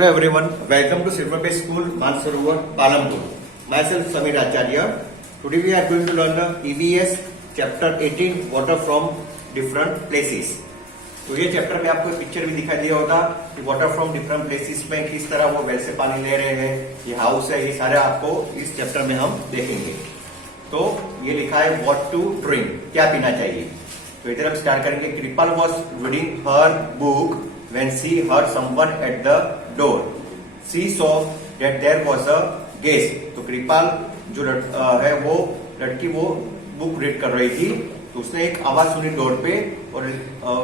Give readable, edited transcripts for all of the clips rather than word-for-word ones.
Hello everyone, welcome to Silver Bay School, Mansarovar, Palampur. Myself Samir Acharya. Today we are going to learn the EVS chapter 18 water from different places. तो ये chapter में आपको picture भी दिखाई दिया होगा कि वाटर फ्रॉम डिफरेंट प्लेसेस में किस तरह वो वेल से पानी ले रहे हैं, ये हाउस है, ये सारे आपको इस चैप्टर में हम देखेंगे। तो ये लिखा है व्हाट टू ड्रिंक, क्या पीना चाहिए। तो इधर हम स्टार्ट करेंगे। Kripal was reading her book when she heard someone at the door. She saw that there was a guest. तो कृपाल जो है वो लड़की वो बुक रीड कर रही थी, तो उसने एक आवाज सुनी डोर पे और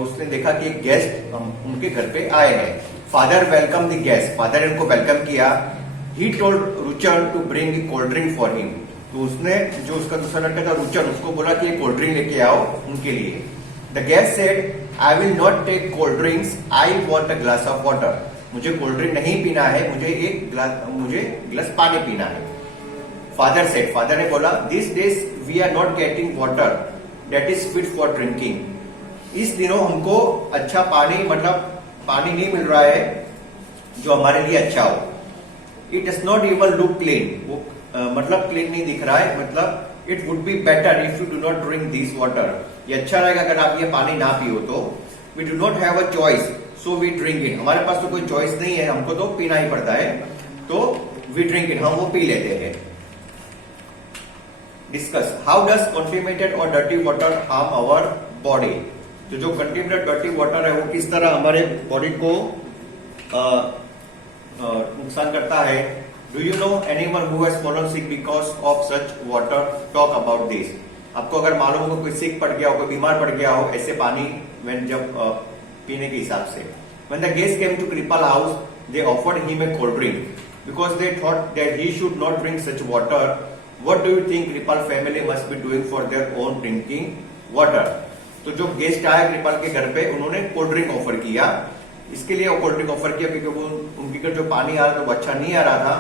उसने देखा कि एक गेस्ट उनके घर पे आए हैं। Father welcome the guest, father ने उनको वेलकम किया। He told Ruchan to bring cold drink for him. तो उसने जो उसका दूसरा लड़का था रुचन, उसको बोला कि कोल्ड ड्रिंक लेके आओ उनके लिए। The guest said, I will not take cold drinks. I want a glass of water. मुझे कोल्ड ड्रिंक नहीं पीना है, मुझे गिलास पानी पीना है। Father said, फादर ने बोला, These days we are not getting water that is fit for drinking. इस दिनों हमको अच्छा पानी मतलब पानी नहीं मिल रहा है जो हमारे लिए अच्छा हो। It does not even look clean. वो मतलब क्लीन नहीं दिख रहा है, मतलब it would be better if you do not drink this water. ये अच्छा रहेगा अगर आप ये पानी ना पियो तो। We do not have a choice so we drink it. हमारे पास तो कोई चॉइस नहीं है, हमको तो पीना ही पड़ता है, तो वी ड्रिंक इट, हम वो पी लेते हैं। डिस्कस हाउ डज कंटेमिनेटेड और dirty water harm our body. तो जो कंटेमिनेटेड डर्टी वाटर है वो किस तरह हमारे बॉडी को नुकसान करता है। Do you know anyone who has fallen sick because of such water? Talk about this. आपको अगर मालूम हो कोई सिक पड़ गया हो, कोई बीमार पड़ गया हो ऐसे पानी when जब पीने के हिसाब से। When the guests came to Kripal house, they offered him a cold drink because they thought that he should not drink such water. What do you think Kripal family must be doing for their own drinking water? तो जो guest आया कृपाल के घर पे, उन्होंने cold drink offer किया। इसके लिए वो कोल्ड ड्रिंक ऑफर किया क्योंकि वो उनके घर जो पानी आ रहा था वो अच्छा नहीं आ रहा था,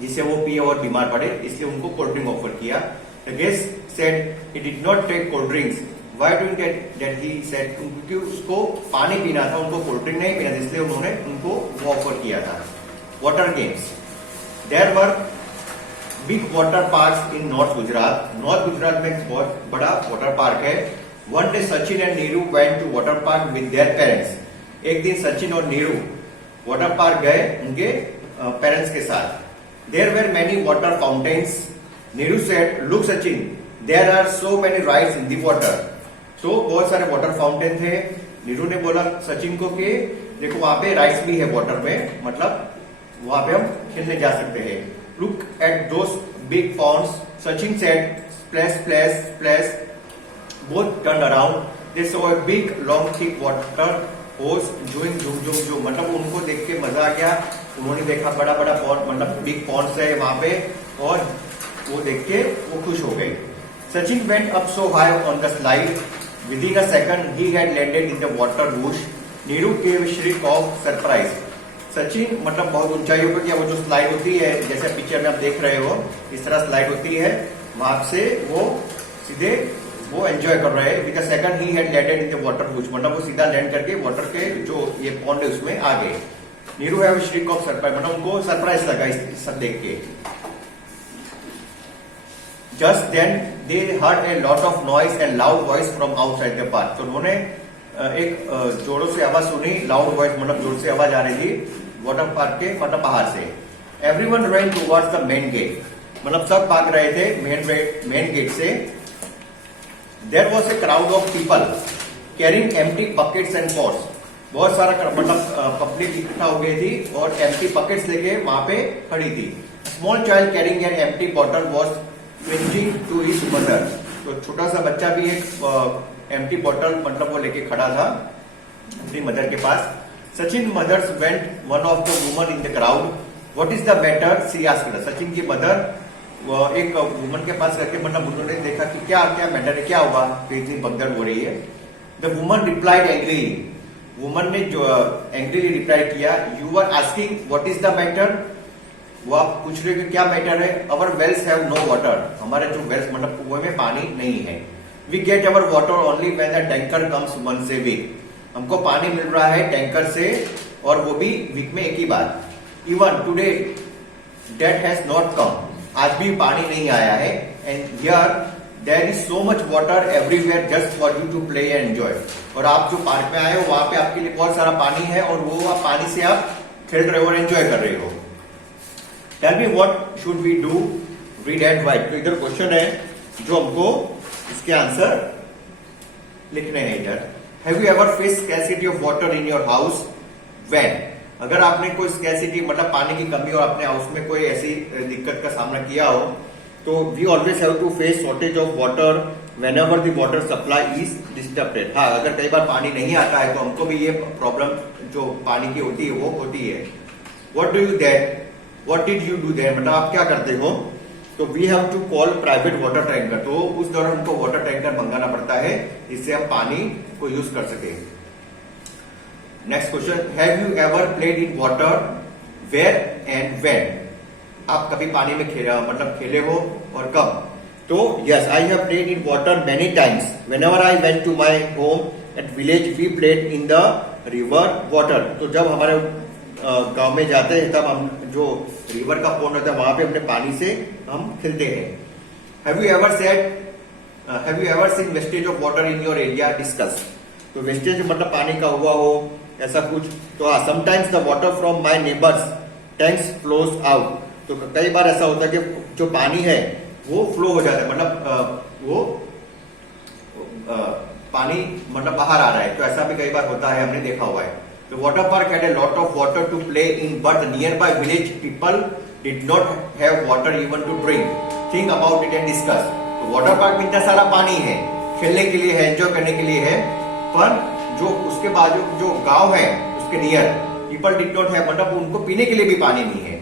जिससे वो पिए और बीमार पड़े, इसलिए उनको कोल्ड ड्रिंक ऑफर किया। The guest said he did not take cold drinks. Why didn't that he said? क्योंकि उसको पानी पीना था, उनको कोल्ड ड्रिंक नहीं पीना था, इसलिए उन्होंने उनको वो ऑफर किया था। Water games. There were big water parks in North Gujarat. North Gujarat में एक बहुत बड़ा वाटर पार्क है। One day Sachin and Neeru went to water park with their parents. एक दिन सचिन और नीरू वाटर पार्क गए उनके पेरेंट्स के साथ। There were many water fountains. Neeru said, "Look, Sachin, there are so many rides in the water." तो बहुत सारे वाटर फाउंटेन थे। नीरू ने बोला सचिन को कि देखो वहां पे राइड्स भी है वाटर में, मतलब वहां पे हम खेलने जा सकते हैं। Look at those big ponds. Sachin said, "Splash, splash, splash." Both turned around. They saw a big, long, thick water hose doing zoom, zoom, zoom. मतलब उनको देख के मजा आ गया। उन्होंने देखा बड़ा बड़ा पॉन्ड, मतलब बिग पॉन्ड्स है वहां पे, और वो देख के वो खुश हो गए। Sachin went up so high on the slide, within a second he had landed in the water whoosh. Neeru gave श्रीक of surprise. Sachin मतलब बहुत ऊंचाइयों पे गया, वो जो स्लाइड होती है जैसे पिक्चर में आप देख रहे हो इस तरह स्लाइड होती है, वहां से वो सीधे वो एंजॉय कर रहे हैं। With a second he had landed in the water whoosh, मतलब वो सीधा लैंड करके वाटर के जो ये पॉन्ड है उसमें आ गए। Neeru have shriek of surprise, मतलब उनको सरप्राइज लगा इस सब देख के। Just then they heard a lot of noise and loud voice from outside the park. तो उन्होंने एक जोरों से आवाज सुनी, लाउड वॉइस मतलब जोर से आवाज आ रही थी वाटर पार्क के मतलब बाहर से। Everyone run towards the main gate, मतलब सब भाग रहे थे मेन गेट से। There was a crowd of people carrying empty buckets and pots. बहुत सारा मतलब पब्लिक इकट्ठा हो गई थी और एम्प्टी बकेट्स लेके वहां पे खड़ी थी। Small child carrying an empty bottle was clinging to his mother. तो छोटा सा बच्चा भी एक एम्प्टी बॉटल मतलब वो लेके खड़ा था अपनी मदर के पास। Sachin mother's went one of the woman in the crowd. What is the matter she asked. Sachin की मदर एक वुमन के पास करके मतलब उन्होंने देखा कि क्या क्या मैटर है, क्या हुआ, इतनी भगदड़ हो रही है। The woman replied angrily, woman ने जो एंग्रीली रिप्लाई किया, you are asking what is the matter. वो आप पूछ रहे हो कि क्या मैटर है। Our wells have no water, हमारे जो वेल्स मतलब कुएं में पानी नहीं है। We get our water only when the tanker comes once a week, हमको पानी मिल रहा है टैंकर से और वो भी वीक में एक ही बार. Even today that has not come. आज भी पानी नहीं आया है. And here there is so much water everywhere just for you to play and enjoy. और आप जो पार्क में आए हो वहां पे आपके लिए बहुत सारा पानी है और वो आप पानी से आप खेल रहे हो और एंजॉय कर रहे हो. Tell me what should we do? Read and write. तो इधर क्वेश्चन है जो हमको इसके आंसर लिखने हैं इधर. Have you ever faced scarcity of water in your house? When? अगर आपने कोई स्कैसिटी मतलब पानी की कमी और अपने हाउस में कोई ऐसी दिक्कत का सामना किया हो तो we always have to face shortage of water whenever the water supply is disturbed. हाँ, अगर कई बार पानी नहीं आता है तो हमको भी ये प्रॉब्लम जो पानी की होती है वो होती है. What do you there? What did you do there? मतलब आप क्या करते हो? तो we have to call private water tanker. तो उस दौरान हमको वाटर टैंकर मंगाना पड़ता है इससे हम पानी को यूज कर सके. Next question, have you ever played in water? Where and when? आप कभी पानी में खेले हो और कब? तो yes, I have played in water many times. Whenever I went to my home at village we played in the river water. तो जब हमारे गांव में जाते हैं तब हम जो रिवर का पॉन्ड होता है वहां पे अपने पानी से हम खेलते हैं. Have you ever scene wastage of water in your area? Discuss. तो वेस्टेज मतलब पानी का हुआ हो ऐसा कुछ. तो हाँ, sometimes the water from my neighbours tanks flows out. तो कई बार ऐसा होता है कि जो पानी है वो फ्लो हो जाता है मतलब पानी मतलब बाहर आ रहा है. तो ऐसा भी कई बार होता है, हमने देखा हुआ है. The water park had a lot of water to play in, but the nearby village people did not have water even to drink. Think about it and discuss. तो वाटर पार्क में इतना सारा पानी है, खेलने के लिए है, एंजॉय करने के लिए है, पर जो उसके बाजू जो गांव है उसके near people did not have मतलब उनको पीने के लिए भी पानी नहीं है.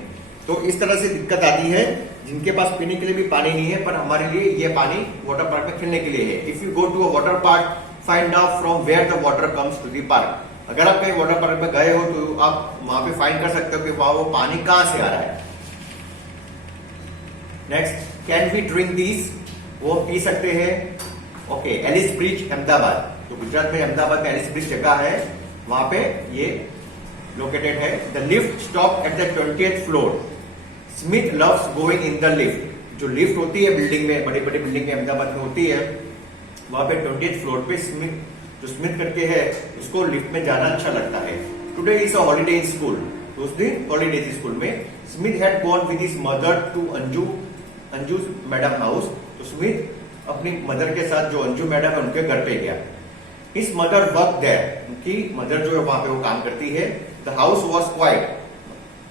तो इस तरह से दिक्कत आती है जिनके पास पीने के लिए भी पानी नहीं है, पर हमारे लिए ये पानी वाटर पार्क में खेलने के लिए है. If you go to a water park, find out from where the water comes to the park. अगर आप कहीं वाटर पार्क में गए हो तो आप वहां पे फाइंड कर सकते हो कि वहां वो पानी कहां से आ रहा है. Next, can we drink this? वो पी सकते हैं. ओके, एलिस ब्रिज अहमदाबाद. तो गुजरात में अहमदाबाद में एलिस ब्रिज जगह है, वहां पे ये लोकेटेड है. The lift stop at the 20th floor. Smith loves going in the lift. जो लिफ्ट होती है बिल्डिंग में, बड़ी बड़ी बिल्डिंग में अहमदाबाद में होती है, वहां पे 20th फ्लोर पे स्मिथ करके है, उसको लिफ्ट में जाना अच्छा लगता है. Today is a holiday in school. तो उस दिन हॉलिडे थी स्कूल में. Smith had gone with his mother to Anju madam house. तो स्मिथ अपनी मदर के साथ जो अंजू मैडम है उनके घर पे गया. His mother work there. उनकी मदर जो है वहां पे वो काम करती है. The house was quite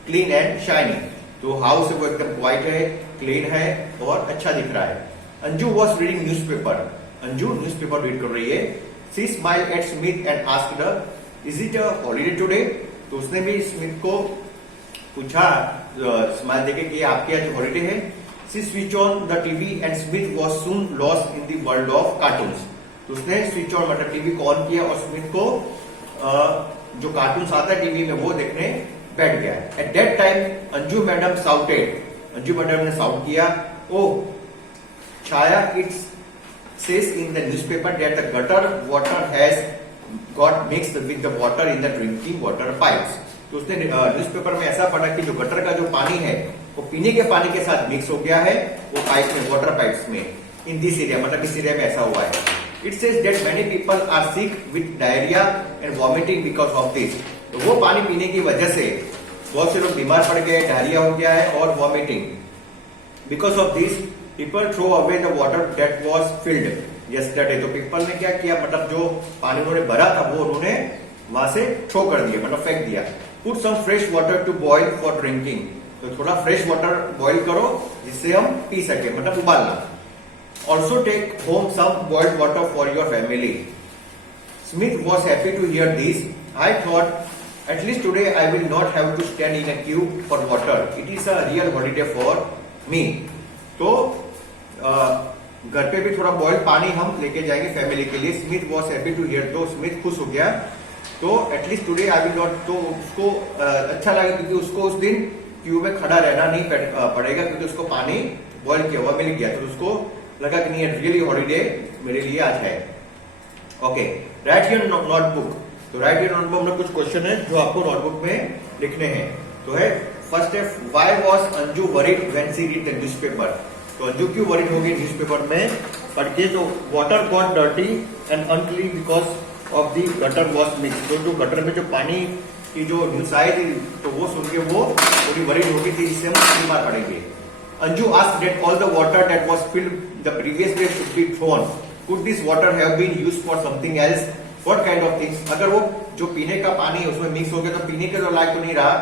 clean and shiny. तो हाउस वो एकदम क्वाइट है, क्लीन है और अच्छा दिख रहा है. Anju was reading newspaper. Anju newspaper read कर रही है. She smiled at Smith and asked her, "Is it a holiday today?" तो उसने भी स्मिथ को पूछा स्माइल देके कि आपके आज हॉलिडे है. She switched on the TV and Smith was soon lost in the world of cartoons. तो उसने स्विच ऑन मतलब टीवी को ऑन किया और स्मिथ को जो कार्टून्स आता है टीवी में वो देखने बैठ गया. At that time Anju madam shouted. Anju madam ने साउंड किया, "Oh Chhaya, it's says in the newspaper that the gutter water has got mixed with the water in the drinking water pipes." तो उसने न्यूज़पेपर में ऐसा पढ़ा कि जो गटर का जो पानी है वो पीने के पानी के साथ मिक्स हो गया है वो पाइप में, वाटर पाइप्स में. इन दिस एरिया मतलब इस एरिया में ऐसा हुआ है. It says that many people are sick with diarrhoea and vomiting because of this. तो वो पानी पीने की वजह से बहुत से लोग बीमार पड़ गए, डायरिया हो गया है और vomiting. Because of this people throw away the water that was filled yesterday. तो पीपल ने क्या किया मतलब जो पानी उन्होंने भरा था वो उन्होंने वहां से थ्रो कर दिया मतलब फेंक दिया. Put some fresh water to boil for drinking. तो थोड़ा फ्रेश वाटर बॉईल करो जिससे हम पी सके मतलब उबालना. Also take home some boiled water for your family. Smith was happy to hear this. I thought at least today I will not have to stand in a queue for water. It is a real holiday for me. तो घर पे भी थोड़ा boiled पानी हम लेके जाएंगे family के लिए. Smith was happy to hear. तो स्मिथ खुश हो गया. तो at least today I will not. तो उसको अच्छा लगा क्योंकि उसको उस दिन क्यू में खड़ा रहना नहीं पड़ेगा क्योंकि उसको पानी बॉइल किया हुआ मिल गया. तो उसको लगा कि नहीं रियली हॉलीडे मेरे लिए आज है. Okay, right your notebook. तो राइट इन नोटबुक में कुछ क्वेश्चन है जो आपको नोटबुक में लिखने हैं। तो है फर्स्ट है, why was Anju worried when she read the newspaper. तो अंजू क्यों वरीड हो गई न्यूज़पेपर में पढ़ के? तो water got dirty and unclean because of the gutter was mix. तो जो गटर में जो पानी की जो न्यूज आई थी तो वो सुन के वो थोड़ी वरीड हो गई थी, इससे हम बीमार पड़ेंगे। Anju asked that all the water that was filled the previous day should be thrown. Could this water have been used for something else? What kind of things? अगर वो जो पीने का पानी है उसमें मिक्स हो गया तो पीने के तो लायक तो नहीं रहा,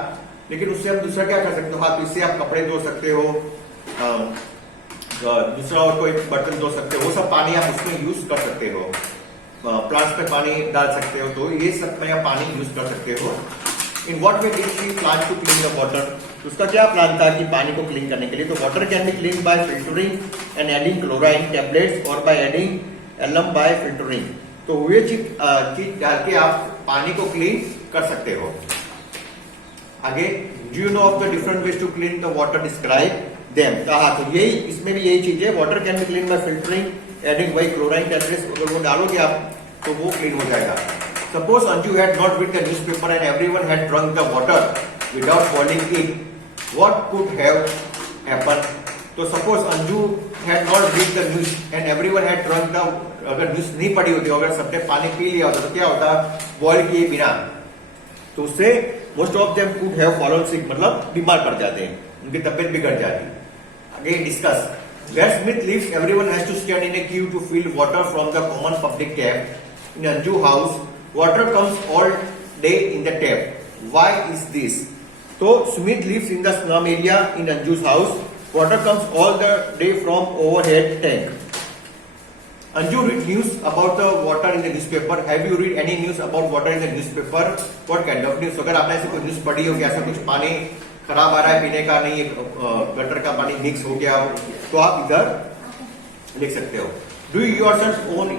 लेकिन उससे हम दूसरा क्या कर सकते हो? हाँ, तो इससे आप कपड़े धो सकते हो, दूसरा और कोई बर्तन धो सकते हो, वो सब पानी आप उसमें यूज कर सकते हो। प्लांट्स पे पानी डाल सकते हो, तो ये सब में आप पानी यूज कर सकते हो। In what way did she plan to clean the water? उसका क्या प्लान था कि पानी को क्लीन करने के लिए? तो water can be clean by filtering and adding chlorine tablets और by adding alum by filtering. तो वे चीज डाल के आप पानी को क्लीन कर सकते हो। आगे, do you know of the different ways to clean the water, describe them. कहा तो यही, इसमें भी यही चीज है, water can be clean by filtering adding by chlorine tablets. अगर वो डालोगे आप तो वो क्लीन हो जाएगा। Suppose Anju had not read the newspaper and everyone had drunk the water without boiling it. What could have happened? तो suppose Anju had not read the news and everyone had drunk the, अगर news नहीं पढ़ी होती, अगर सबने पानी P लिया होता तो क्या होता? बॉइल किए बिना, तो उससे most of them could have fallen sick, मतलब बीमार पड़ जाते हैं, उनकी तबियत बिगड़ जाती। आगे discuss, where Smith lives everyone has to stand in a queue to fill water from the common public tap. In Anju house water comes all day in the tap. Why is this? So Smith lives in the slum area in Anju's house. Water comes all the day from overhead tank. Anju read news about the water in the newspaper. Have you read any news about water in the newspaper? What kind of news? अगर आपने ऐसे कोई news पढ़ी हो कि ऐसा कुछ पानी खराब आ रहा है, पीने का नहीं, गटर का पानी मिक्स हो गया हो, तो आप इधर लिख सकते हो। Do yourself own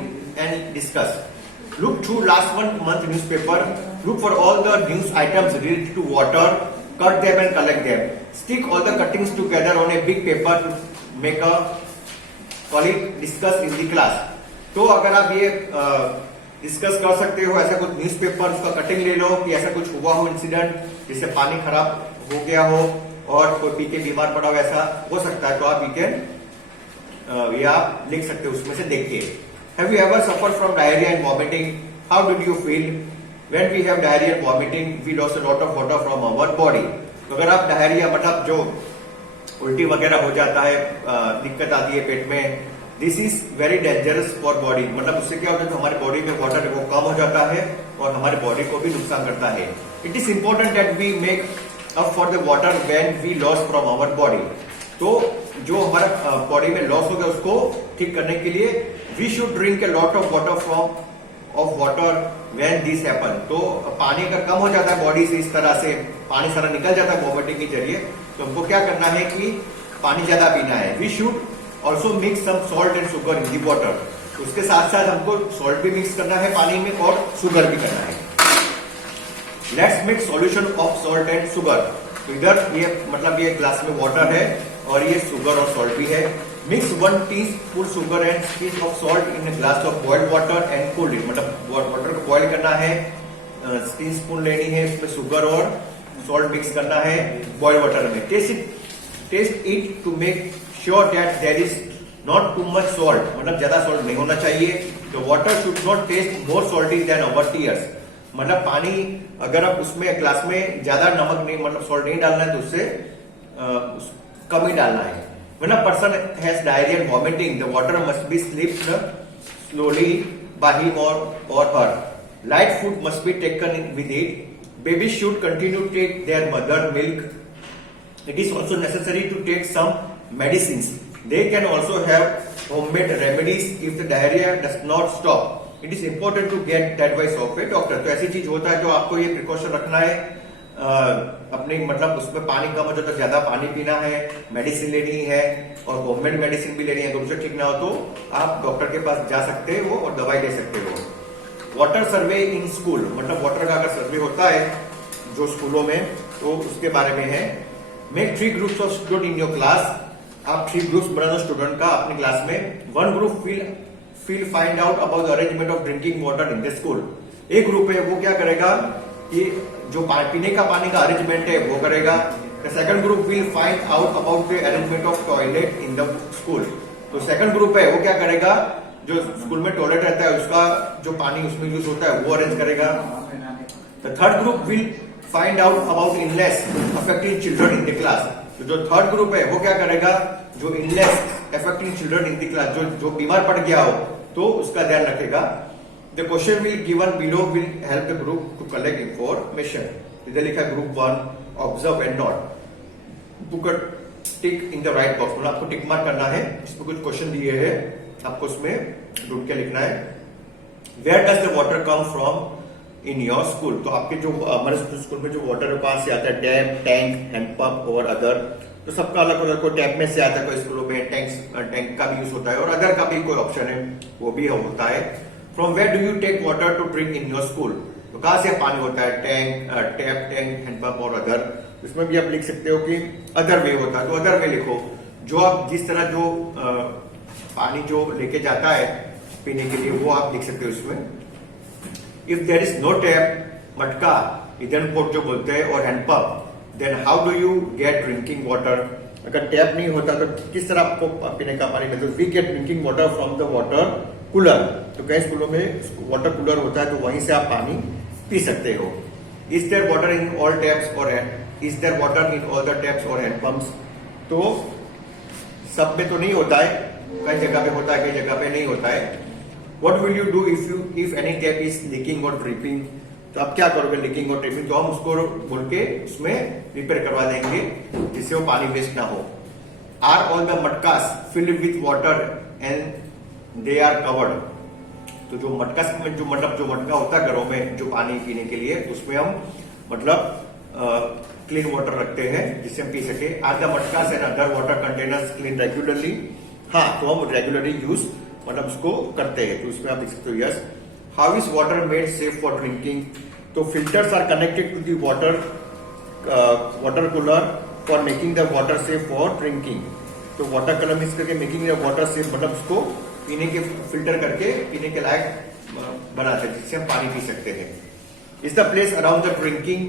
and discuss. Look through last month newspaper. Look for all the news items related to water. Cut them and collect them. Stick all the cuttings together on a big paper to make a call it discuss in the class. तो अगर आप ये discuss कर सकते हो, ऐसा कुछ newspaper उसका कटिंग ले लो कि ऐसा कुछ हुआ हो इंसिडेंट जिससे पानी खराब हो गया हो और कोई पी के बीमार पड़ा हो, ऐसा हो सकता है, तो आप ये आप लिख सकते हो उसमें से देख के। Have you ever suffered from diarrhea and vomiting? How did you feel? When we have diarrhea and vomiting, we lost a lot of water from our body. तो अगर आप डायरिया मतलब जो उल्टी वगैरह हो जाता है, दिक्कत आती है पेट में, this is very dangerous for body. मतलब उससे क्या होता है, तो हमारे बॉडी में वाटर वो कम हो जाता है और हमारे बॉडी को भी नुकसान करता है। It is important that we make up for the water when we loss from our body. तो जो हमारा बॉडी में लॉस हो गया उसको ठीक करने के लिए we should drink a lot of water from of water when this happen. तो पानी का कम हो जाता है बॉडी से, इस तरह से पानी सारा निकल जाता है वॉमिटिंग के जरिए। तो हमको क्या करना है कि पानी ज्यादा पीना है। We should also mix some salt and sugar in the water. उसके साथ साथ हमको सॉल्ट भी मिक्स करना है पानी में और शुगर भी करना है। Let's make solution of salt and sugar. तो इधर ये मतलब ये ग्लास में वाटर है और ये शुगर और सॉल्ट भी है। Mix 1 teaspoon sugar and spoon of salt in glass of boiled water and cool it. मतलब वाटर को बॉइल करना है, 3 स्पून लेनी है, उसमें शुगर और सॉल्ट मिक्स करना है बॉइल्ड वाटर में। Taste it to make sure that there is not too much salt, मतलब ज्यादा सॉल्ट नहीं होना चाहिए। तो water should not taste more salty than our tears. मतलब पानी अगर आप उसमें ग्लास में ज्यादा नमक नहीं, मतलब सॉल्ट नहीं डालना है तो उससे कम ही डालना है। When a person has diarrhea and vomiting, the water must be slipped slowly by him or her. Light food must be taken with it. Babies should continue to take their mother milk. It is also necessary to take some medicines. They can also have homemade remedies if the diarrhea does not stop. It is important to get the advice of a doctor. तो ऐसी चीज होता है जो आपको ये precaution रखना है अपने, मतलब उसमें पानी कम हो जाए तो ज्यादा पानी पीना है, मेडिसिन लेनी है और होममेड मेडिसिन भी लेनी है। तो उनसे ठीक ना हो तो आप डॉक्टर के पास जा सकते हो और दवाई ले सकते हो। वाटर सर्वे इन स्कूल, मतलब वाटर का अगर सर्वे होता है जो स्कूलों में तो उसके बारे में है। Make 3 groups of student in your class. आप 3 ग्रुप्स बना दो स्टूडेंट का अपनी क्लास में। 1 group fill find out about the arrangement of drinking water in the school. एक ग्रुप है वो क्या करेगा कि जो पीने का पानी का अरेंजमेंट है वो करेगा। The second group will find out about the arrangement of toilet in the school. तो सेकंड ग्रुप है वो क्या करेगा, जो स्कूल में टॉयलेट रहता है उसका जो पानी उसमें यूज होता है वो अरेंज करेगा। The third group will find out about illness affecting children in the class. तो जो थर्ड ग्रुप है वो क्या करेगा, जो illness affecting children in the class, जो बीमार पड़ गया हो तो उसका ध्यान रखेगा। The question will given below will help the group to collect information. इधर लिखा है group 1 observe and note. Put tick in the right box, मतलब आपको टिक मार्क करना है। इसमें कुछ क्वेश्चन दिए हैं, आपको उसमें ढूंढ के लिखना है। Where does the water come from in your school. तो आपके जो हमारे स्कूल में जो वाटर कहां से आता है, टैप, टैंक, हैंडपंप और अदर। तो सबका अलग अलग, कोई टैप में से आता है, कोई स्कूलों में टैंक का भी यूज होता है और अदर का भी कोई ऑप्शन है वो भी होता है। From where do you take water to drink in your school. तो कहां से पानी होता है, टैप, टैंक, हैंडपंप और अदर। इसमें भी आप लिख सकते हो कि अदर वे होता है, तो अदर वे लिखो। जो आप जिस तरह जो पानी जो लेके जाता है पीने के लिए वो आप लिख सकते हो इसमें। If there is no tap, मटका, इधन पोट जो बोलते हैं, और handpump, then how do you get drinking water. अगर टैप नहीं होता तो किस तरह आपको पीने का पानी मिलता है। We get drinking water from the water cooler. तो कई स्कूलों में वाटर कूलर होता है, तो वहीं से आप पानी पी सकते हो। Is there water in all taps और is there water in all the taps और हैंडपंप्स। तो सब में तो नहीं होता है, कई जगह पे होता है, कई जगह पे नहीं होता है। What will you do if any tap is leaking or dripping? तो आप क्या करोगे लीकिंग और ट्रिपिंग, तो हम उसको बोल के उसमें रिपेयर करवा देंगे जिससे वो पानी वेस्ट ना हो। Are all the matkas filled with water and they are covered. तो जो मटका में जो मटका होता है घरों में जो पानी पीने के लिए, उसमें हम मतलब क्लीन वाटर रखते हैं जिससे हम पी सके। Are the matkas and other water containers clean regularly. हाँ, तो हम रेगुलरली यूज मतलब उसको करते हैं, तो उसमें आप देख सकते हो yes. How is water made safe for drinking. तो filters are connected to the water cooler for making the water safe for drinking. तो वाटर कलर मिक्स करके मेकिंग द वाटर सेफ, मतलब उसको पीने के फिल्टर करके पीने के लायक बनाते हैं जिससे हम पानी पी सकते हैं। Is the place around the drinking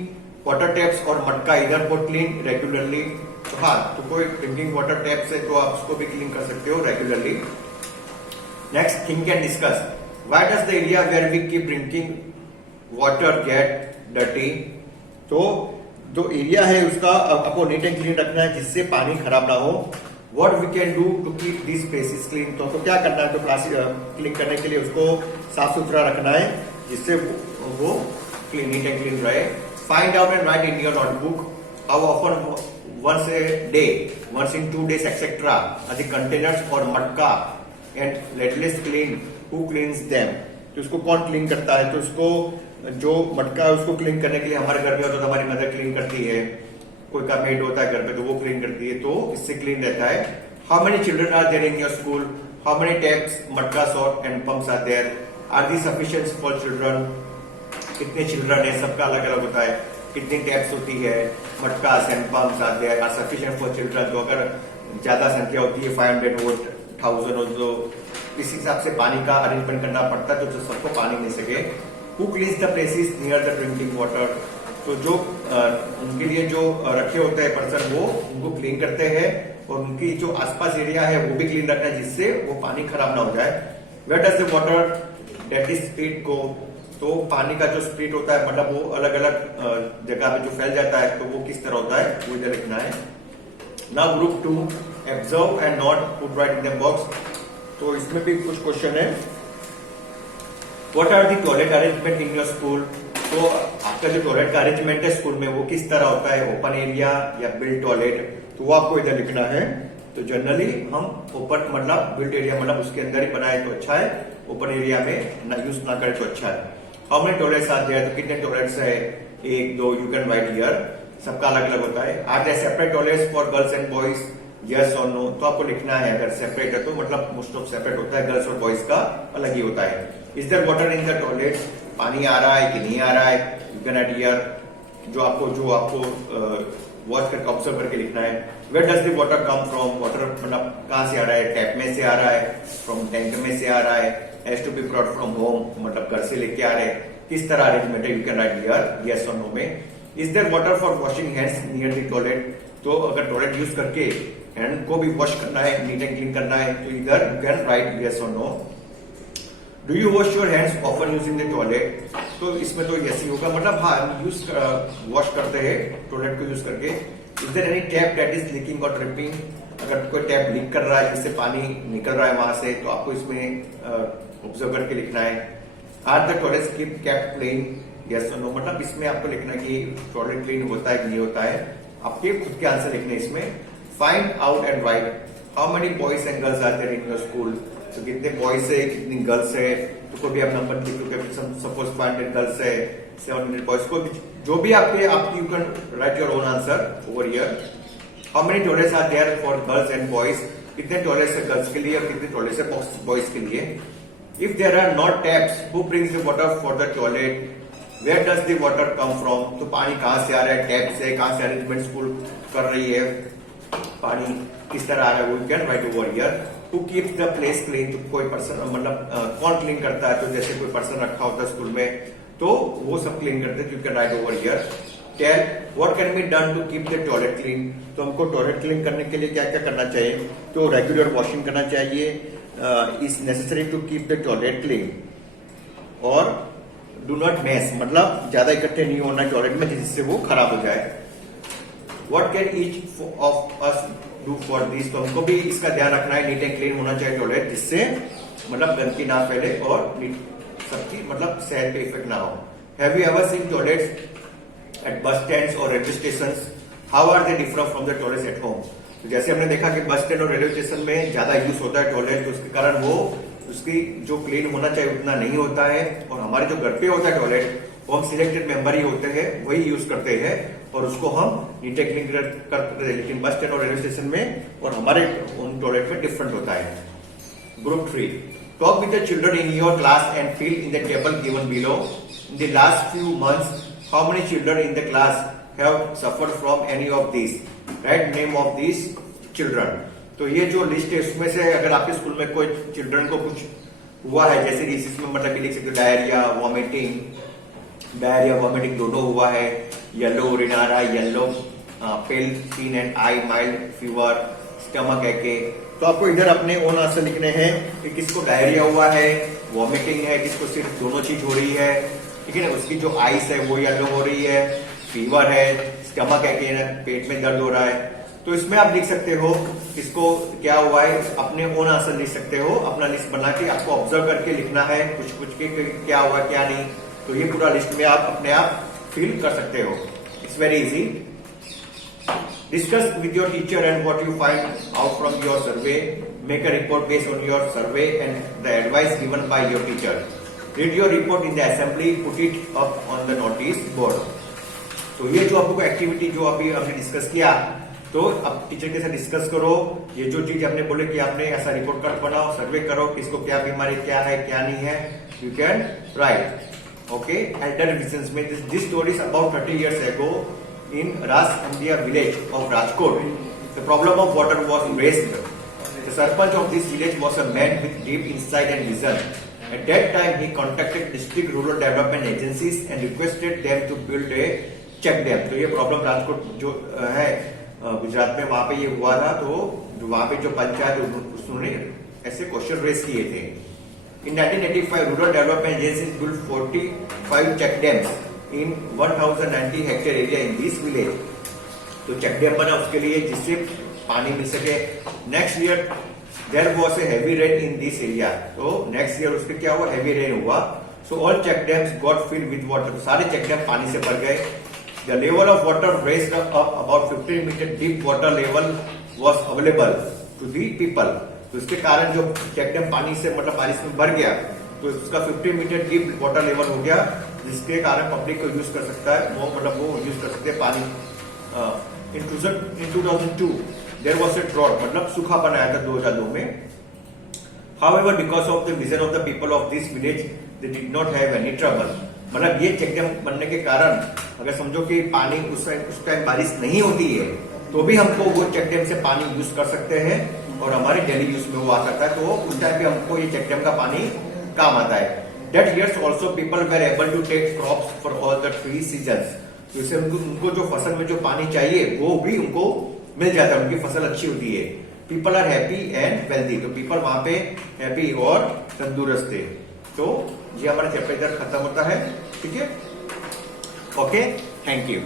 water taps और मटका इधर को क्लीन रेगुलरली। तो हाँ, तो कोई ड्रिंकिंग वाटर टैप से तो आप उसको भी क्लीन कर सकते हो regularly. Next, think and discuss. Why does the area where we keep drinking water get dirty? तो जो एरिया है उसका आपको नीट एंड क्लीन रखना है जिससे पानी खराब ना हो। What we can do to keep these places clean? तो क्या करना है, तो क्लीन करने के लिए उसको साफ सुथरा रखना है जिससे वो नीट एंड क्लीन रहे। Find out and write in your notebook how often once a day, once in 2 days, etc. are the containers or matka and लेटलेस क्लीन, हु क्लीन्स देम। तो उसको कौन क्लीन करता है, तो उसको जो मटका है उसको क्लीन करने के लिए हमारे घर में होता है तो हमारी मदर क्लीन करती है, कोई का मेड होता है घर पे तो वो क्लीन करती है, तो इससे क्लीन रहता है। How many children are there in your school, how many taps, matkas और hand pumps are there, are the sufficient for children. कितने चिल्ड्रन है, सबका अलग अलग होता है, कितनी टैप्स होती है, matkas and pumps are there, are sufficient for children. तो अगर ज्यादा संख्या होती है 500 और 1000 और जो इस हिसाब से पानी का अरेंजमेंट करना पड़ता है तो सबको पानी मिल सके। Who cleans the places near the drinking water. तो जो उनके लिए जो रखे होते हैं पर्सन वो उनको क्लीन करते हैं और उनकी जो आसपास एरिया है वो भी क्लीन रखना है जिससे वो पानी खराब ना हो जाए। Where does the water that is split go. तो पानी का जो स्प्लिट होता है मतलब वो अलग अलग जगह पे जो फैल जाता है तो वो किस तरह होता है वो इधर लिखना है। Now group 2 observe and note, put right in the box. तो इसमें भी कुछ क्वेश्चन है। What are the toilet arrangement in your school. तो आपका जो टॉयलेट का अरेंजमेंट है स्कूल में वो किस तरह होता है, ओपन एरिया या बिल्ट टॉयलेट, तो वो आपको इधर लिखना है। तो जनरली हम ओपन मतलब बिल्ट एरिया मतलब उसके अंदर ही बनाए तो अच्छा है, ओपन एरिया में ना यूज ना करे तो अच्छा है। How many toilets are there, तो कितने टॉयलेट्स है, 1 2, यू कैन राइट हियर, सबका अलग अलग होता है। Are there separate toilets for girls and boys, yes और नो। तो आपको लिखना है अगर सेपरेट है तो मतलब मोस्ट ऑफ सेपरेट होता है, गर्ल्स और बॉयज का अलग ही होता है। Is there water in the toilet, पानी आ रहा है कि नहीं आ रहा है, यू कैन राइट हियर। जो आपको वॉच करके ऑब्जर्व करके लिखना है। Where does the water come from, water मतलब कहाँ से आ रहा है, टैप में से आ रहा है, फ्रॉम टैंक में से आ रहा है, has to be brought from home मतलब घर से लेके आ रहे हैं, किस तरह अरेंजमेंट है, you can write here yes और नो में। Is there water for washing hands near the toilet, तो अगर टॉयलेट यूज करके हैंड को भी वॉश करना है, नीट एंड क्लीन करना है, तो इधर यू कैन राइट यस और no. Do you wash your hands often using the toilet, तो इसमें तो यस ही होगा, मतलब हाँ हम वॉश करते हैं टॉयलेट को यूज करके। Is there any tap that is leaking और ड्रिपिंग, अगर कोई टैप लीक कर रहा है जिससे पानी निकल रहा है वहां से, तो आपको इसमें ऑब्जर्व करके लिखना है। Are the toilets kept clean, yes और नो, मतलब इसमें आपको लिखना है कि टॉयलेट क्लीन होता है कि नहीं होता है, आपके खुद के आंसर लिखने इसमें। Find out and write how many boys and girls are there in your school, तो कितने बॉयज है कितनी गर्ल्स है, तो कोई भी आप नंबर लिख लो, सपोज 500 गर्ल्स है 700 बॉयज, को जो भी आपकी you can write your own answer over here. How many toilets are there for girls and boys, कितने टॉयलेट्स है गर्ल्स के लिए और कितने टॉयलेट्स है बॉयज के लिए। If there are not taps who brings the water for the toilet, where does the water come from, तो पानी कहां से आ रहा है, टैप से, कहां से अरेंजमेंट स्कूल कर रही है, पानी किस तरह आ रहा है, वो can write over here. Who keeps the place clean, तो कोई पर्सन मतलब कौन क्लीन करता है, तो जैसे कोई पर्सन रखा होता है स्कूल में तो वो सब क्लीन करते हैं, you can write over here. Tell what can be done to keep the toilet clean, तो हमको टॉयलेट क्लीन करने के लिए क्या क्या करना चाहिए, तो रेगुलर वॉशिंग करना चाहिए, is necessary to keep the toilet clean, और डू नॉट मेस, मतलब ज्यादा इकट्ठे नहीं होना टॉयलेट में जिससे वो खराब हो जाए। What can each of us do for this, तो हमको भी इसका ध्यान रखना है, नीट एंड क्लीन होना चाहिए टॉयलेट, जिससे मतलब गंदगी ना फैले और सबकी मतलब सेहत पे इफेक्ट ना हो। Have you ever seen toilets at bus stands और railway stations, how are they different from the toilets at home, तो जैसे हमने देखा कि बस स्टैंड और रेलवे स्टेशन में ज्यादा यूज होता है टॉयलेट, तो उसके कारण वो उसकी जो क्लीन होना चाहिए उतना नहीं होता है, और हमारे जो घर पे होता है टॉयलेट वो हम सिलेक्टेड मेंबर ही होते हैं वही यूज करते हैं, और उसको हम नीट एंड क्लीन करते हैं, लेकिन बस स्टैंड और रेलवे स्टेशन में और हमारे उन टॉयलेट में डिफरेंट होता है। Group 3, talk with the children in your class and fill in the table given below. In the last few months how many children in the class have suffered from any of this, write name of this children, तो ये जो list है उसमें से अगर आपके school में कोई चिल्ड्रन को कुछ हुआ है, जैसे कि इसमें मतलब लिख सकते हो डायरिया वॉमिटिंग दोनों हुआ है, येलो यूरिन आ रहा है, yellow pale skin and eye mild fever, stomach ache, तो आपको इधर अपने ओन आंसर लिखने हैं कि किसको डायरिया हुआ है, वॉमिटिंग है, किसको सिर्फ दोनों चीज हो रही है, ठीक है ना, उसकी जो आइस है वो येलो हो रही है, फीवर है, स्टमक एके पेट में दर्द हो रहा है, तो इसमें आप लिख सकते हो किसको क्या हुआ है, अपने ओन आंसर लिख सकते हो, अपना लिस्ट बना के आपको ऑब्जर्व करके लिखना है कुछ के क्या हुआ क्या नहीं, तो ये पूरा लिस्ट में आप अपने आप फिल कर सकते हो, it's very easy. Discuss with your teacher and what you find out from your survey, make a report based on your survey and the advice given by your teacher, read your report in the assembly, put it up on the notice board. तो ये जो आपको activity जो अभी हमने discuss किया, तो अब टीचर के साथ डिस्कस करो, ये जो चीज आपने बोले कि आपने ऐसा रिपोर्ट कार्ड बनाओ, सर्वे करो, किसको क्या बीमारी क्या है क्या नहीं है, you can write. Okay, elder revisions में this story is about 30 years ago in Rasamdia village of Rajkot. The problem of water was raised. The Sarpanch of this village was a man with deep insight and vision. At that time, he contacted district rural development agencies and requested them to build a check dam. तो ये problem Rajkot जो है गुजरात में वहां पे ये हुआ था, तो वहां पे जो पंचायत उन्होंने ऐसे क्वेश्चन रेस किए थे। In 1985, rural development agencies built 45 check dams in 1090 hectare area in this village. तो check dam बना उसके लिए जिससे पानी मिल सके। Next year there was a heavy rain in this area. तो next year उसके क्या हुआ, heavy rain हुआ। So all check dams got filled with water. सारे check dam पानी से भर गए। The level of water raised up about 15 meter deep water level was available to the people. तो इसके कारण जो चेक डैम पानी से मतलब बारिश में भर गया, तो उसका 50 मीटर डीप वाटर लेवल हो गया, जिसके कारण पब्लिक को यूज कर सकता है, वो मतलब वो यूज कर सकते हैं पानी। इन 2002 देयर वाज अ ड्रॉट, मतलब सूखापन आया था 2002 में। However because of the vision of the people of this village they did not have any trouble. मतलब ये चेक डैम बनने के कारण अगर समझो कि पानी उस टाइम बारिश नहीं होती है तो भी हमको वो चेक डैम से पानी यूज कर सकते हैं और हमारे डेली यूज में वो आ सकता है, तो उस टाइम पे हमको ये चेक डैम का पानी काम आता है। That years also people were able to take crops for all the 3 seasons. तो इससे उनको जो फसल में जो पानी चाहिए वो भी उनको मिल जाता है, उनकी फसल अच्छी होती है। People are happy and wealthy, तो पीपल वहां पे हैप्पी और तंदुरुस्त है। तो ये हमारा चैप्टर इधर खत्म होता है, ठीक है। Okay, thank you.